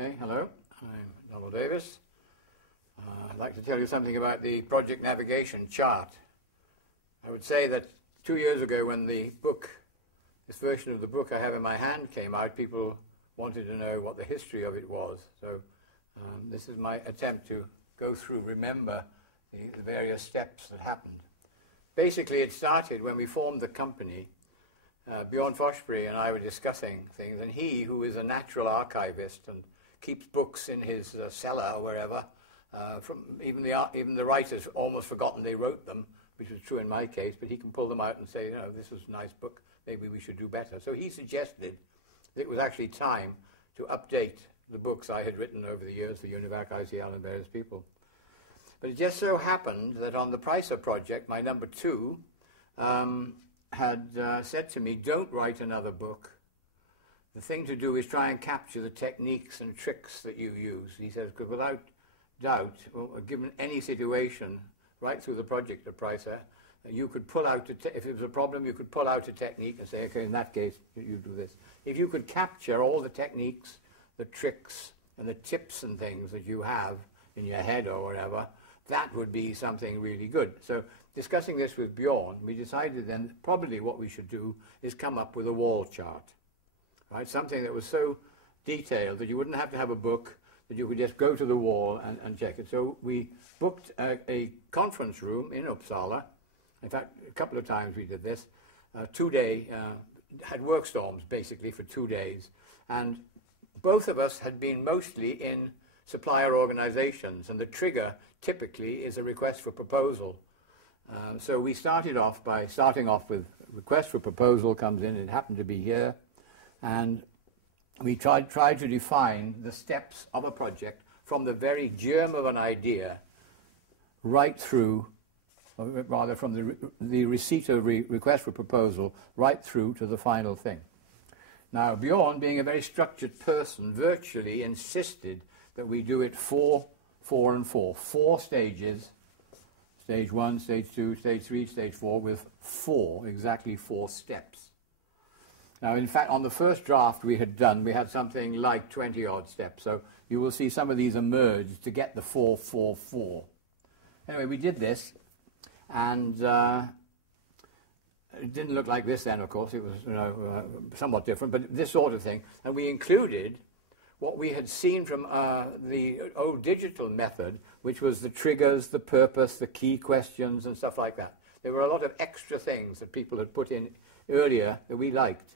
Okay, hello, I'm Donald Davis. I'd like to tell you something about the project navigation chart. I would say that 2 years ago when the book, this version of the book I have in my hand came out, people wanted to know what the history of it was. So this is my attempt to go through, remember the various steps that happened. Basically, it started when we formed the company. Bjorn Forsberg and I were discussing things, and he, who is a natural archivist and keeps books in his cellar or wherever, from even the writers almost forgotten they wrote them, which was true in my case, but he can pull them out and say, you know, this was a nice book, maybe we should do better. So he suggested that it was actually time to update the books I had written over the years for UNIVAC, ICL, and various people. But it just so happened that on the Pricer project, my number 2 had said to me, don't write another book. The thing to do is try and capture the techniques and tricks that you use. He says, because without doubt, given any situation, right through the project at Pricer, you could pull out, if it was a problem, you could pull out a technique and say, okay, in that case, you do this. If you could capture all the techniques, the tricks, and the tips and things that you have in your head or whatever, that would be something really good. So discussing this with Bjorn, we decided then probably what we should do is come up with a wall chart, right? Something that was so detailed that you wouldn't have to have a book, that you could just go to the wall and check it. So we booked a conference room in Uppsala. In fact, a couple of times we did this. 2-day, had work storms basically for 2 days. And both of us had been mostly in supplier organizations, and the trigger typically is a request for proposal. So we started off by starting off with request for proposal comes in, it happened to be here, and we tried to define the steps of a project from the very germ of an idea right through, or rather from the receipt of request for proposal right through to the final thing. Now Bjorn, being a very structured person, virtually insisted that we do it 4, 4, and 4. 4 stages, stage 1, stage 2, stage 3, stage 4, with exactly 4 steps. Now, in fact, on the first draft we had done, we had something like 20-odd steps. So you will see some of these emerge to get the 4, 4, 4. Anyway, we did this, and it didn't look like this then, of course. It was somewhat different, but this sort of thing. And we included what we had seen from the old digital method, which was the triggers, the purpose, the key questions, and stuff like that. There were a lot of extra things that people had put in earlier that we liked.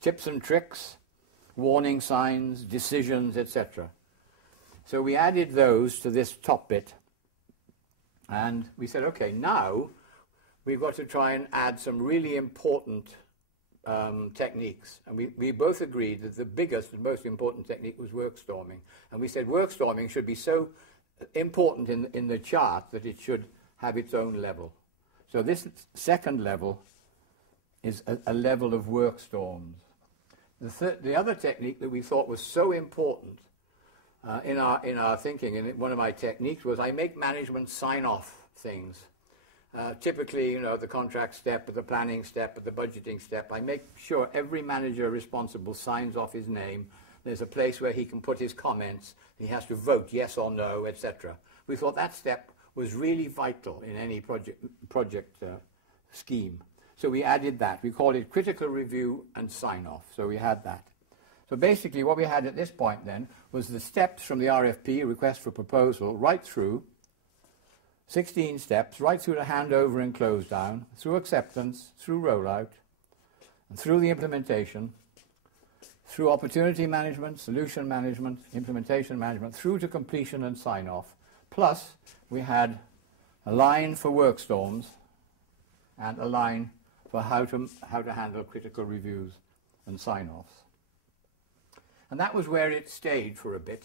Tips and tricks, warning signs, decisions, etc. So we added those to this top bit, and we said, okay, now we've got to try and add some really important techniques. And we both agreed that the biggest and most important technique was work storming. And we said work storming should be so important in the chart that it should have its own level. So this second level is a level of work storms. The other technique that we thought was so important in our thinking, and one of my techniques was I make management sign off things. Typically, you know, the contract step, or the planning step, or the budgeting step, I make sure every manager responsible signs off his name. There's a place where he can put his comments. He has to vote yes or no, etc. We thought that step was really vital in any project scheme. So we added that. We called it critical review and sign off. So we had that. So basically what we had at this point then was the steps from the RFP, request for proposal, right through 16 steps, right through the handover and close down, through acceptance, through rollout, and through the implementation, through opportunity management, solution management, implementation management, through to completion and sign-off. Plus, we had a line for work storms and a line for how to handle critical reviews and sign-offs. And that was where it stayed for a bit.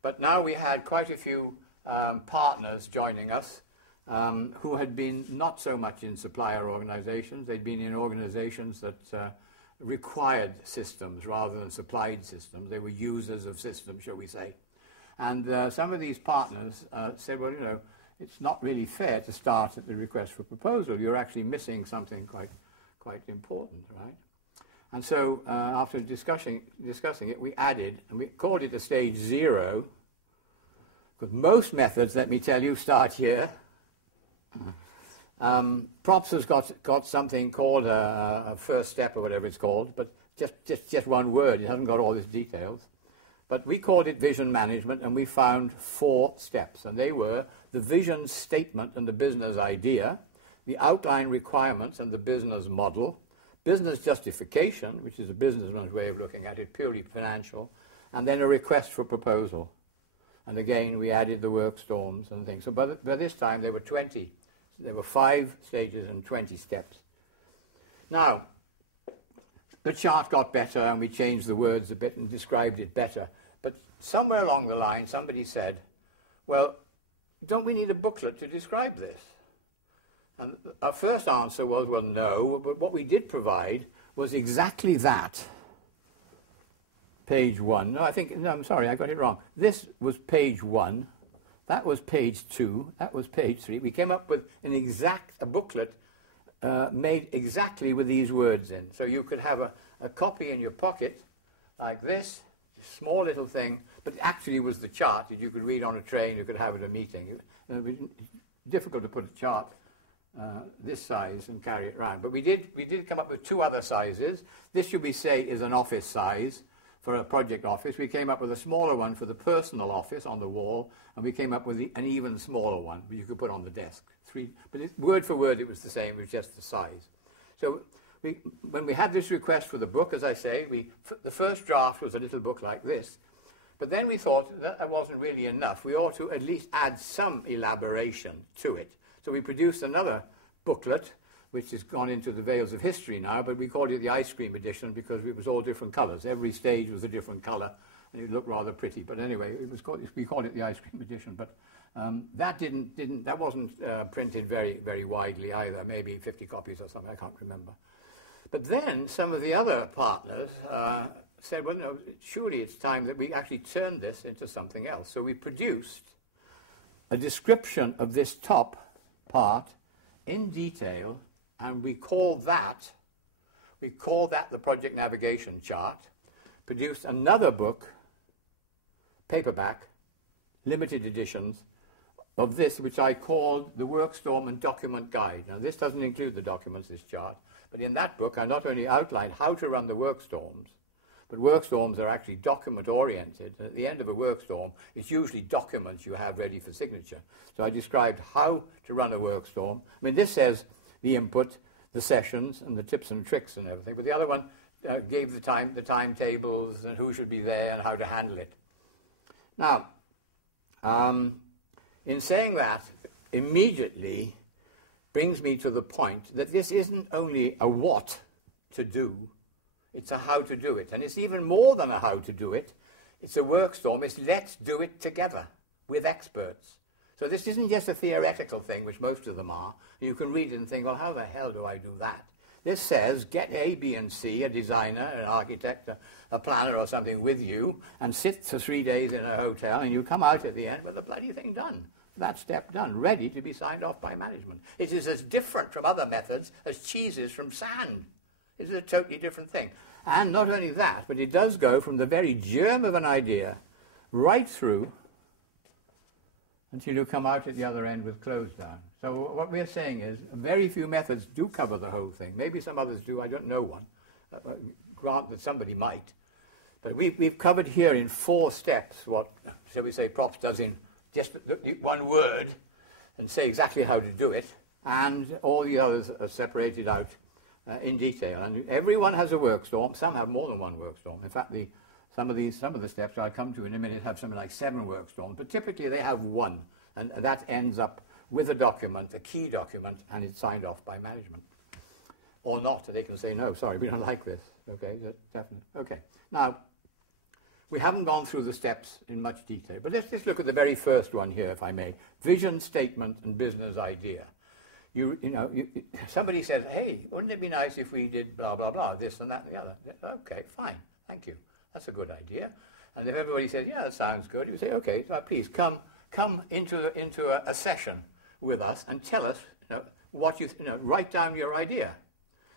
But now we had quite a few partners joining us who had been not so much in supplier organizations. They'd been in organizations that required systems rather than supplied systems. They were users of systems, shall we say. And some of these partners said, well, you know, it's not really fair to start at the request for proposal. You're actually missing something quite important, right? And so after discussing it, we added, and we called it a stage 0, because most methods, let me tell you, start here. Props has got something called a first step or whatever it's called, but just one word. It hasn't got all these details. But we called it vision management, and we found 4 steps, and they were the vision statement and the business idea, the outline requirements and the business model, business justification, which is a businessman's way of looking at it, purely financial, and then a request for proposal. And again, we added the work storms and things. So by this time, there were 20. There were 5 stages and 20 steps. Now, the chart got better, and we changed the words a bit and described it better. But somewhere along the line, somebody said, well, don't we need a booklet to describe this? And our first answer was, well, no, but what we did provide was exactly that. Page 1. No, I'm sorry, I got it wrong. This was page 1. That was page 2. That was page 3. We came up with a booklet made exactly with these words in. So you could have a copy in your pocket like this, small little thing, but actually was the chart that you could read on a train, you could have at a meeting. It would be difficult to put a chart this size and carry it around. But we did come up with 2 other sizes. This, should we say, is an office size for a project office. We came up with a smaller one for the personal office on the wall, and we came up with an even smaller one that you could put on the desk. 3, but word for word it was the same, it was just the size. So when we had this request for the book, as I say, the first draft was a little book like this, but then we thought that wasn't really enough. We ought to at least add some elaboration to it. So we produced another booklet, which has gone into the veils of history now, but we called it the ice cream edition because it was all different colors. Every stage was a different color, and it looked rather pretty. But anyway, we called it the ice cream edition. But that wasn't printed very, very widely either. Maybe 50 copies or something. I can't remember. But then some of the other partners said, well, no, surely it's time that we actually turn this into something else. So we produced a description of this top part in detail, and we call that the project navigation chart. Produced another book, paperback, limited editions, of this, which I called the Workstorm and Document Guide. Now, this doesn't include the documents, this chart, but in that book I not only outlined how to run the workstorms, but workstorms are actually document-oriented. At the end of a workstorm, it's usually documents you have ready for signature. So I described how to run a workstorm. I mean, this says the input, the sessions, and the tips and tricks and everything, but the other one gave the timetables and who should be there and how to handle it. Now, in saying that, immediately brings me to the point that this isn't only a what to do, it's a how to do it. And it's even more than a how to do it. It's a workstorm. It's let's do it together with experts. So this isn't just a theoretical thing, which most of them are. You can read it and think, well, how the hell do I do that? This says get A, B, and C, a designer, an architect, a planner or something with you, and sit for 3 days in a hotel, and you come out at the end with the bloody thing done. That step done, ready to be signed off by management. It is as different from other methods as cheeses from sand. It is a totally different thing. And not only that, but it does go from the very germ of an idea right through until you come out at the other end with close down. So what we're saying is very few methods do cover the whole thing. Maybe some others do. I don't know one. Grant that somebody might. But we've covered here in 4 steps what, shall we say, Props does in just one word and say exactly how to do it, and all the others are separated out in detail. And everyone has a workstorm. Some have more than one workstorm. In fact, some of the steps I'll come to in a minute have something like 7 workstorms, but typically they have 1, and that ends up with a document, a key document, and it's signed off by management. Or not, they can say, no, sorry, we don't like this. Okay, definitely. Okay, now, we haven't gone through the steps in much detail, but let's just look at the very first one here, if I may. Vision, statement, and business idea. Somebody says, hey, wouldn't it be nice if we did blah, blah, blah, this and that and the other? Okay, fine, thank you. That's a good idea. And if everybody says, yeah, that sounds good, you say, okay, so please come into a session with us and tell us, what write down your idea.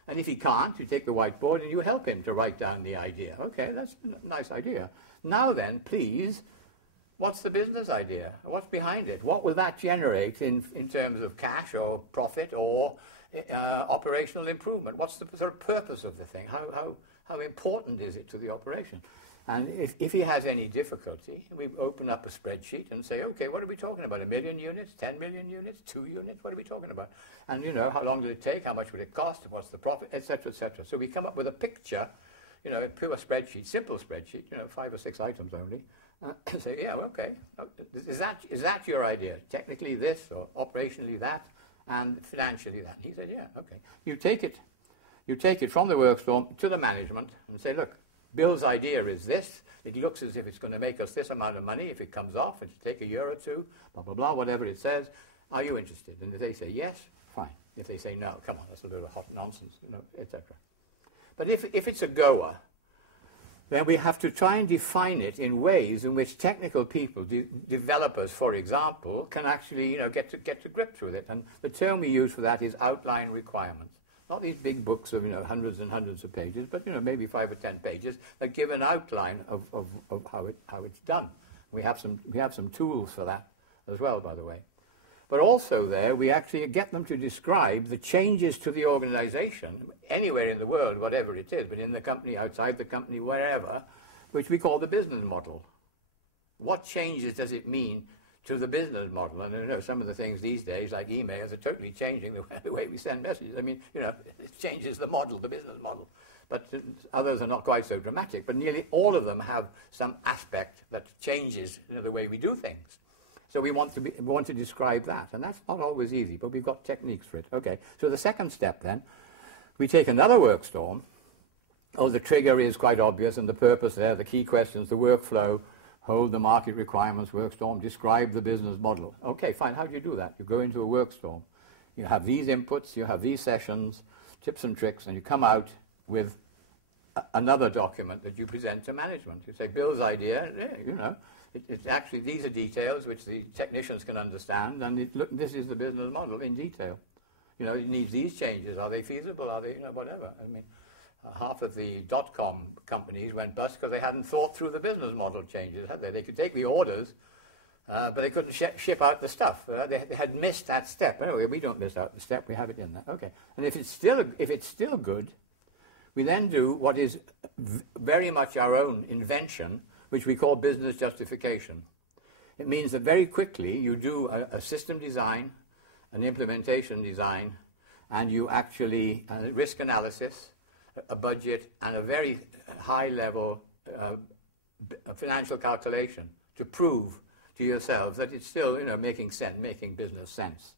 And if he can't, you take the whiteboard and you help him to write down the idea. Okay, that's a nice idea. Now then, please, what's the business idea? What's behind it? What will that generate in terms of cash or profit or operational improvement? What's the sort of purpose of the thing? How important is it to the operation? And if he has any difficulty, we open up a spreadsheet and say, okay, what are we talking about? 1 million units, 10 million units, 2 units? What are we talking about? And, you know, how long did it take? How much would it cost? What's the profit? Et cetera, et cetera. So we come up with a picture, you know, a pure spreadsheet, simple spreadsheet, you know, 5 or 6 items only. Say, yeah, okay. Is that your idea? Technically this, or operationally that, and financially that? He said, yeah, okay. You take it from the workstorm to the management and say, look, Bill's idea is this. It looks as if it's going to make us this amount of money. If it comes off, it'll take a year or two, blah, blah, blah, whatever it says. Are you interested? And if they say yes, fine. If they say no, come on, that's a little hot nonsense, you know, etc. But if it's a goer, then we have to try and define it in ways in which technical people, developers, for example, can actually, you know, get to grips with it. And the term we use for that is outline requirements. Not these big books of, you know, hundreds and hundreds of pages, but, you know, maybe 5 or 10 pages that give an outline of how it's done. We have some tools for that as well, by the way. But also there, we actually get them to describe the changes to the organization, anywhere in the world, whatever it is, but in the company, outside the company, wherever, which we call the business model. What changes does it mean to the business model? And you know, some of the things these days, like emails, are totally changing the way we send messages. I mean, you know, it changes the model, the business model. But others are not quite so dramatic. But nearly all of them have some aspect that changes, you know, the way we do things. So we want to describe that, and that's not always easy, but we've got techniques for it. Okay, so the second step then, we take another workstorm. Oh, the trigger is quite obvious, and the purpose there, the key questions, the workflow, hold the market requirements, workstorm, describe the business model. Okay, fine, how do you do that? You go into a workstorm. You have these inputs, you have these sessions, tips and tricks, and you come out with another document that you present to management. You say, Bill's idea, you know, it's actually, these are details which the technicians can understand, and look, this is the business model in detail. You know, it needs these changes. Are they feasible? Are they, you know, whatever? I mean, half of the dot-com companies went bust because they hadn't thought through the business model changes, had they? They could take the orders, but they couldn't ship out the stuff. They had missed that step. Anyway, we don't miss out the step. We have it in there. Okay. And if it's still good, we then do what is very much our own invention, which we call business justification. It means that very quickly you do a system design, an implementation design, and you actually risk analysis, a budget, and a very high-level financial calculation to prove to yourselves that it's still, you know, making business sense.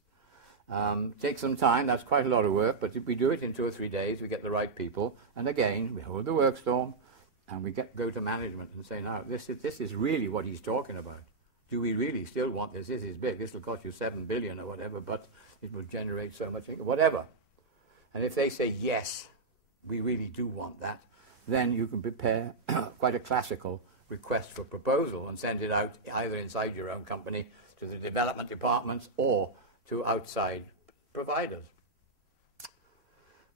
Takes some time. That's quite a lot of work, but if we do it in 2 or 3 days, we get the right people, and again, we hold the workstorm, and we go to management and say, now, this is really what he's talking about. Do we really still want this? This is big. This will cost you 7 billion or whatever, but it will generate so much, whatever. And if they say, yes, we really do want that, then you can prepare quite a classical request for proposal and send it out either inside your own company to the development departments or to outside providers.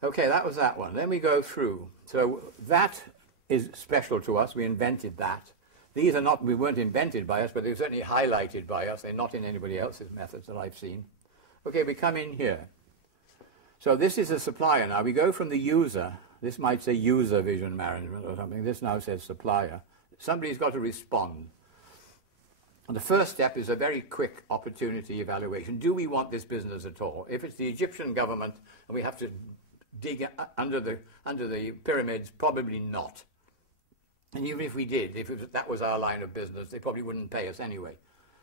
Okay, that was that one. Then we go through. So that is special to us. We invented that. These are not, we weren't invented by us, but they're certainly highlighted by us. They're not in anybody else's methods that I've seen. Okay, we come in here. So this is a supplier now. We go from the user. This might say user vision management or something. This now says supplier. Somebody's got to respond. And the first step is a very quick opportunity evaluation. Do we want this business at all? If it's the Egyptian government and we have to dig under the pyramids, probably not. And even if we did, if that was our line of business, they probably wouldn't pay us anyway.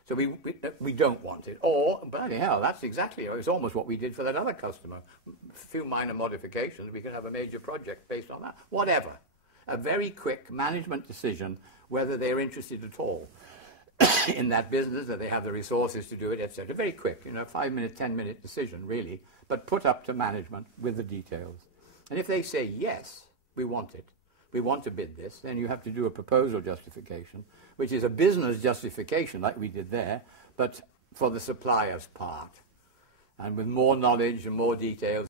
So we don't want it. Or, bloody hell, that's exactly, it's almost what we did for that other customer. A few minor modifications, we can have a major project based on that. Whatever. A very quick management decision whether they're interested at all in that business, that they have the resources to do it, etc. Very quick, 5-minute, 10-minute decision, really, but put up to management with the details. And if they say, yes, we want it, we want to bid this, then you have to do a proposal justification, which is a business justification like we did there, but for the supplier's part. And with more knowledge and more details